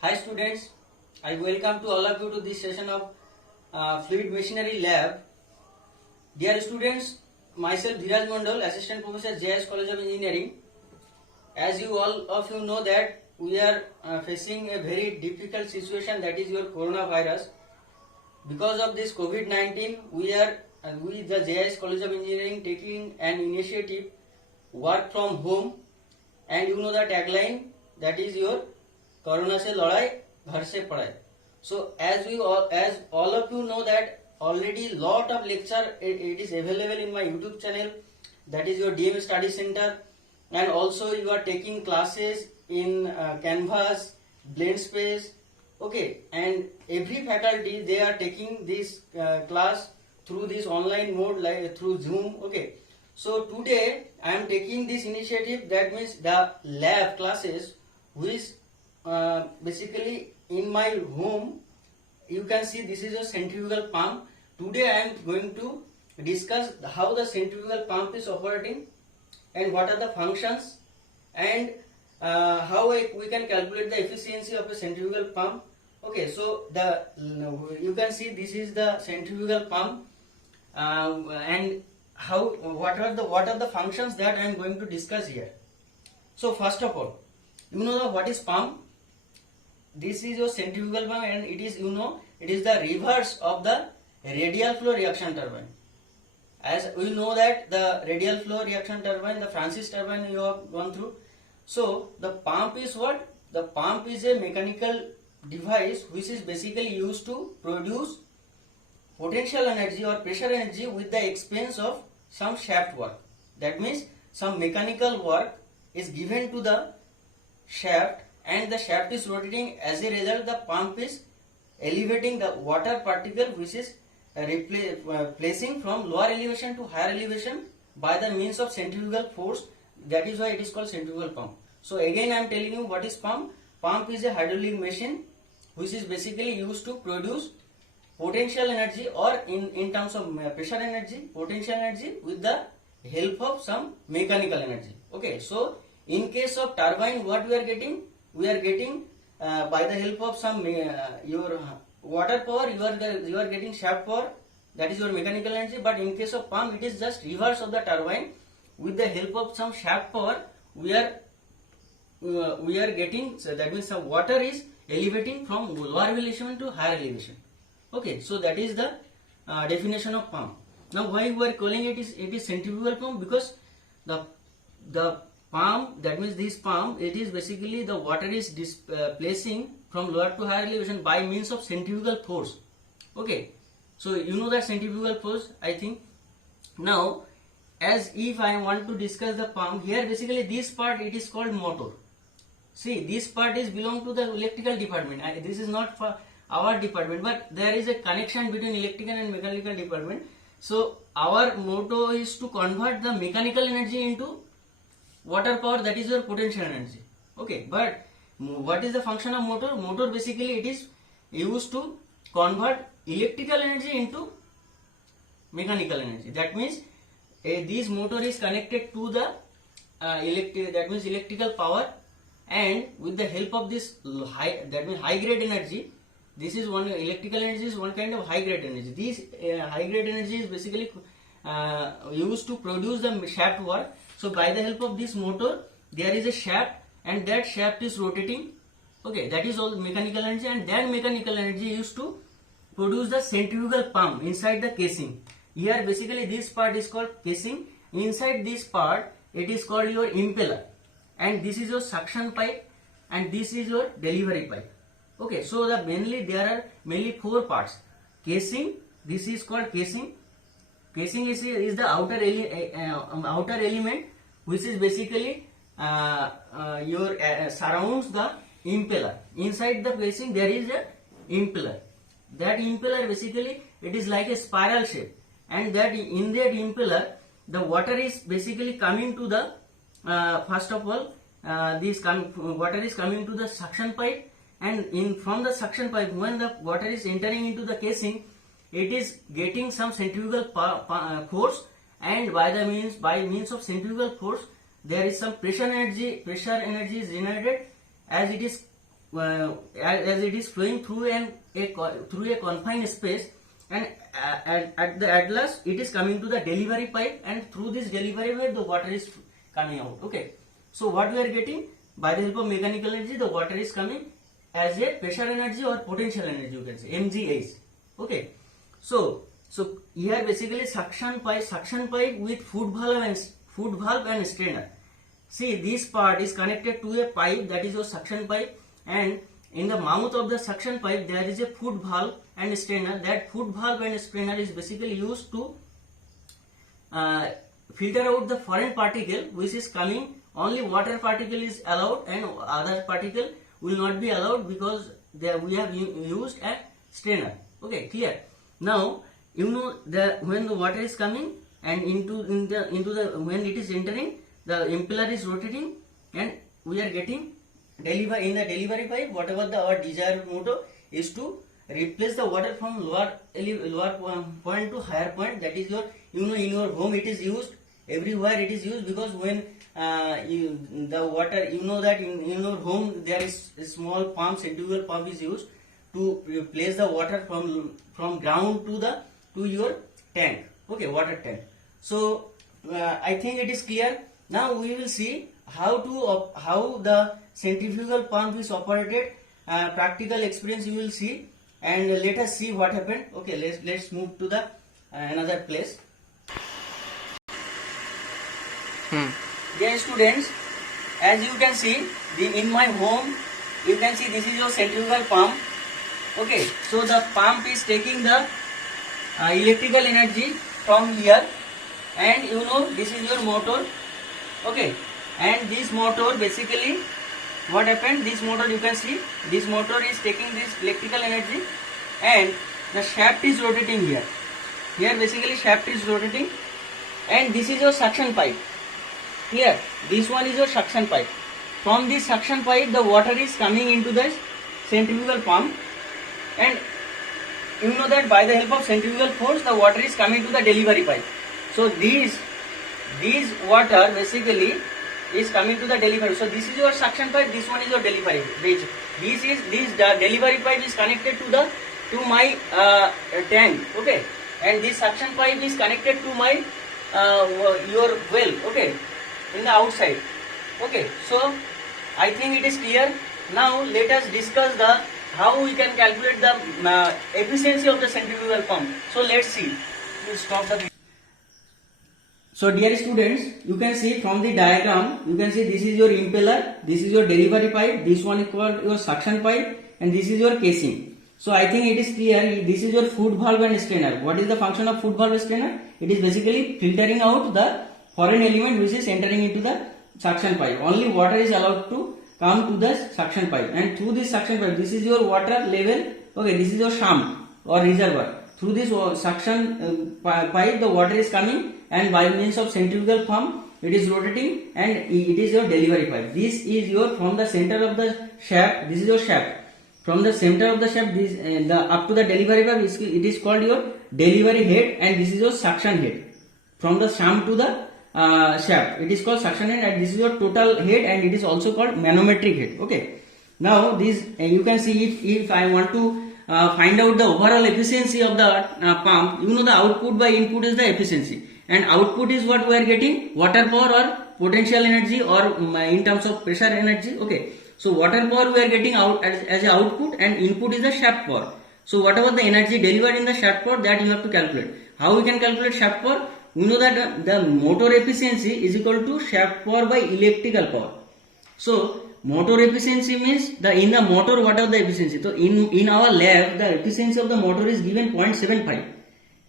Hi students, I welcome to all of you to this session of Fluid Machinery Lab. Dear students, myself Dhiraj Mandal, Assistant Professor JS College of Engineering. As you all of you know that we are facing a very difficult situation, that is your coronavirus. Because of this COVID-19, we the JS College of Engineering taking an initiative work from home, and you know the tagline, that is your corona से लड़ाई घर से पढ़ाई. So as all of you know that already lot of lecture it is available in my YouTube channel, that is your DM Study Center, and also you are taking classes in Canvas, BlendSpace, okay, and every faculty they are taking this class through this online mode, like through Zoom, okay. So today I am taking this initiative, that means the lab classes, which basically in my home. You can see this is a centrifugal pump. Today I am going to discuss how the centrifugal pump is operating and what are the functions, and how we can calculate the efficiency of a centrifugal pump. Okay, so you can see this is the centrifugal pump, and what are the functions that I am going to discuss here. So first of all, you know what is pump. This is your centrifugal pump, and it is the reverse of the radial flow reaction turbine. As we know that the radial flow reaction turbine, the Francis turbine you have gone through. So the pump is what? The pump is a mechanical device which is basically used to produce potential energy or pressure energy with the expense of some shaft work. That means some mechanical work is given to the shaft, and the shaft is rotating. As a result, the pump is elevating the water particle, which is placing from lower elevation to higher elevation by the means of centrifugal force. That is why it is called centrifugal pump. So again I am telling you what is pump. Pump is a hydraulic machine which is basically used to produce potential energy, or in terms of pressure energy, potential energy with the help of some mechanical energy. Okay, so in case of turbine, what we are getting? We are getting by the help of some your water power, you are getting shaft power, that is your mechanical energy. But in case of pump, it is just reverse of the turbine. With the help of some shaft power, we are getting, so that means some water is elevating from lower elevation to higher elevation. Okay, so that is the definition of pump. Now why we are calling it is centrifugal pump? Because the pump, that means this pump, it is basically the water is displacing from lower to higher elevation by means of centrifugal force. Okay, so you know that centrifugal force, I think. Now, as if I want to discuss the pump, here basically this part it is called motor. See, this part is belong to the electrical department. This is not for our department, but there is a connection between electrical and mechanical department. So our motto is to convert the mechanical energy into water power, that is your potential energy. Okay, but what is the function of motor? Motor basically it is used to convert electrical energy into mechanical energy. That means this motor is connected to the electrical power, and with the help of this high grade energy, this is one electrical energy is one kind of high grade energy. This high grade energy is basically used to produce the shaft work. So by the help of this motor, there is a shaft, and that shaft is rotating. Okay, that is all mechanical energy, and that mechanical energy used to produce the centrifugal pump inside the casing. Here basically this part is called casing. Inside this part it is called your impeller, and this is your suction pipe, and this is your delivery pipe. Okay, so there are mainly four parts. Casing, this is called casing. Casing is the outer element which is basically surrounds the impeller. Inside the casing there is a impeller. That impeller basically it is like a spiral shape, and that in that impeller the water is basically coming to the first of all water is coming to the suction pipe, and from the suction pipe, when the water is entering into the casing, it is getting some centrifugal force, and by means of centrifugal force there is some pressure energy is generated, as it is as it is flowing through through a confined space, and at last it is coming to the delivery pipe, and through this delivery pipe the water is coming out. Okay, so what we are getting, by the help of mechanical energy, the water is coming as a pressure energy or potential energy, you can say MGH. Okay, so here basically suction pipe with foot valve and strainer. See, this part is connected to a pipe, that is your suction pipe, and in the mouth of the suction pipe there is a foot valve and strainer. That foot valve and strainer is basically used to filter out the foreign particle which is coming. Only water particle is allowed and other particle will not be allowed, because we have used a strainer. Okay, clear? Now you know when the water is coming and into the when it is entering, the impeller is rotating, and we are getting in the delivery pipe. Whatever our desired motto is to replace the water from lower point to higher point. That is your, in your home it is used, everywhere it is used, because when the water, that in your home there is a small pump, centrifugal pump is used to replace the water from ground to your tank. Okay, water tank. So I think it is clear. Now we will see how the centrifugal pump is operated. Practical experience you will see, and let us see what happened. Okay, let's move to the another place. Dear students, as you can see, in my home, you can see this is your centrifugal pump. Okay, so the pump is taking the electrical energy from here, and this is your motor. Okay, and this motor basically, what happened, this motor, you can see this motor is taking this electrical energy, and the shaft is rotating here. Here basically shaft is rotating, and this is your suction pipe. Here, this one is your suction pipe. From this suction pipe, the water is coming into the centrifugal pump, and you know that by the help of centrifugal force, the water is coming to the delivery pipe. So these water basically is coming to the delivery. So this is your suction pipe, this one is your delivery. This delivery pipe is connected to my tank. Okay, and this suction pipe is connected to my your well. Okay, in the outside. Okay, so I think it is clear. Now let us discuss how we can calculate the efficiency of the centrifugal pump. So let's see. We'll stop the video. So dear students, you can see from the diagram, you can see this is your impeller, this is your delivery pipe, this one is called your suction pipe, and this is your casing. So I think it is clear, this is your foot valve and strainer. What is the function of foot valve and strainer? It is basically filtering out the foreign element which is entering into the suction pipe. Only water is allowed to come to the suction pipe, and through this suction pipe, this is your water level. Okay, this is your sump or reservoir. Through this suction pipe, the water is coming, and by means of centrifugal pump, it is rotating, and it is your delivery pipe. This is your, from the center of the shaft, this is your shaft. From the center of the shaft, this up to the delivery pipe, it is called your delivery head, and this is your suction head. From the sump to the shaft, it is called suction head, and this is your total head, and it is also called manometric head. Okay, now this you can see, if I want to find out the overall efficiency of the pump, the output by input is the efficiency, and output is what we are getting, water power or potential energy, or in terms of pressure energy. Okay, so water power we are getting out as a output, and input is the shaft power. So whatever the energy delivered in the shaft power, that you have to calculate. How we can calculate shaft power? We know that the motor efficiency is equal to shaft power by electrical power. So motor efficiency means in the motor, what are the efficiency? So in our lab, the efficiency of the motor is given 0.75,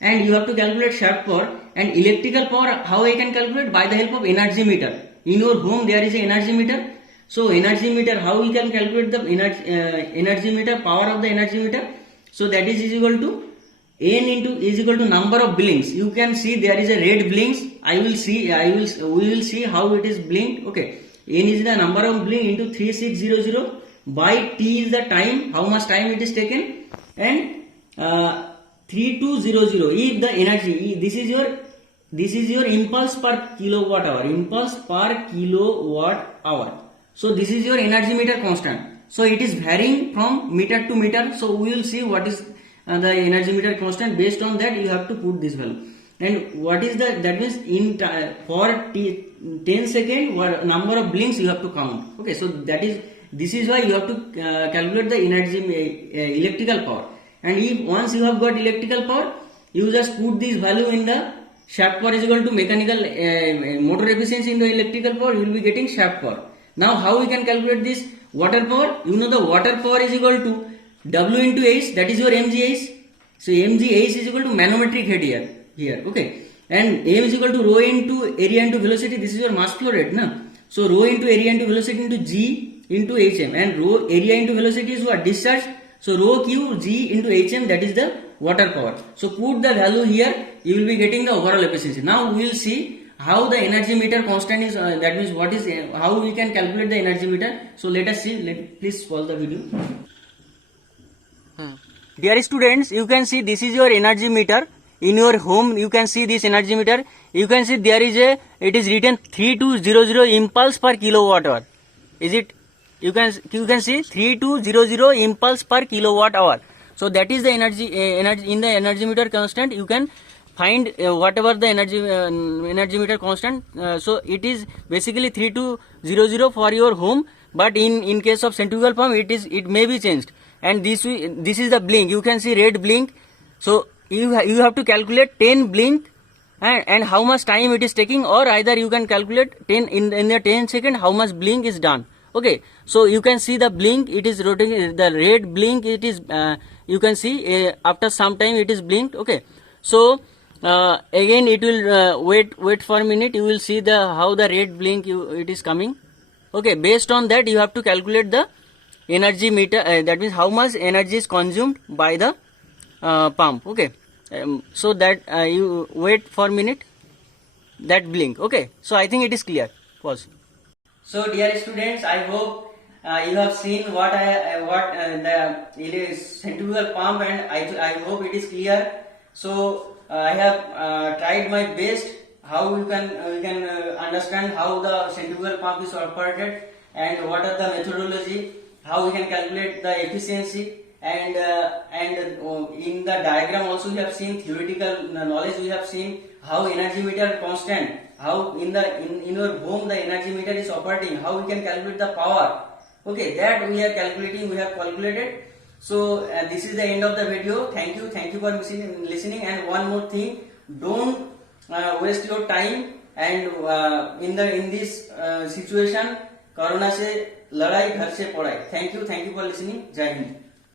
and you have to calculate shaft power. And electrical power, how I can calculate? By the help of energy meter. In your home there is an energy meter. So energy meter, how we can calculate the energy meter, power of the energy meter? So that is equal to N is equal to number of blinks. You can see there is a red blinks. We will see how it is blinked. Okay, N is the number of blink into 3600 by T is the time, how much time it is taken, and 3200 is the energy. This is your impulse per kilowatt hour. So this is your energy meter constant. So it is varying from meter to meter. So we will see what is the energy meter constant. Based on that you have to put this value. And what is the, that means in for 10 second what number of blinks you have to count. Okay, so that is, this is why you have to calculate the energy electrical power. And if once you have got electrical power, you just put this value in the shaft power is equal to mechanical motor efficiency in the electrical power, you will be getting shaft power. Now how we can calculate this water power? You know the water power is equal to W into H, that is your mgh. So mgh is equal to manometric head here, okay. And m is equal to rho into area into velocity, this is your mass flow rate, na? So rho into area into velocity into g into hm, and rho area into velocity is what? Discharge. So rho q g into hm, that is the water power. So put the value here, you will be getting the overall efficiency. Now we will see how the energy meter constant is, that means what is, how we can calculate the energy meter. So let us see, please pause the video. Dear students, you can see this is your energy meter. In your home you can see this energy meter. You can see there is a, it is written 3200 impulse per kilowatt hour. Is it? You can see 3200 impulse per kilowatt hour. So that is the energy in the energy meter constant. You can find whatever the energy meter constant. So it is basically 3200 for your home, but in case of centrifugal pump it may be changed. And this is the blink. You can see red blink. So you have to calculate 10 blink and how much time it is taking, or either you can calculate 10 in the 10 second how much blink is done. Okay, so you can see the blink, it is rotating, the red blink, it is you can see after some time it is blinked. Okay, so again it will wait for a minute, you will see the how the red blink it is coming. Okay, based on that you have to calculate the energy meter, that means how much energy is consumed by the pump. Okay, so that you wait for a minute, that blink. Okay, so I think it is clear. Pause. So dear students, I hope you have seen what the centrifugal pump, and I hope it is clear. So I have tried my best how we can understand how the centrifugal pump is operated and what are the methodology, how we can calculate the efficiency, and in the diagram also we have seen theoretical knowledge, we have seen how energy meter constant, how in your home the energy meter is operating, how we can calculate the power. Okay, that we are calculating, we have calculated. So this is the end of the video. Thank you for listening. And one more thing, don't waste your time, and in this situation, corona से लड़ाई घर से पढ़ाई. Thank you for listening. Jai Hind.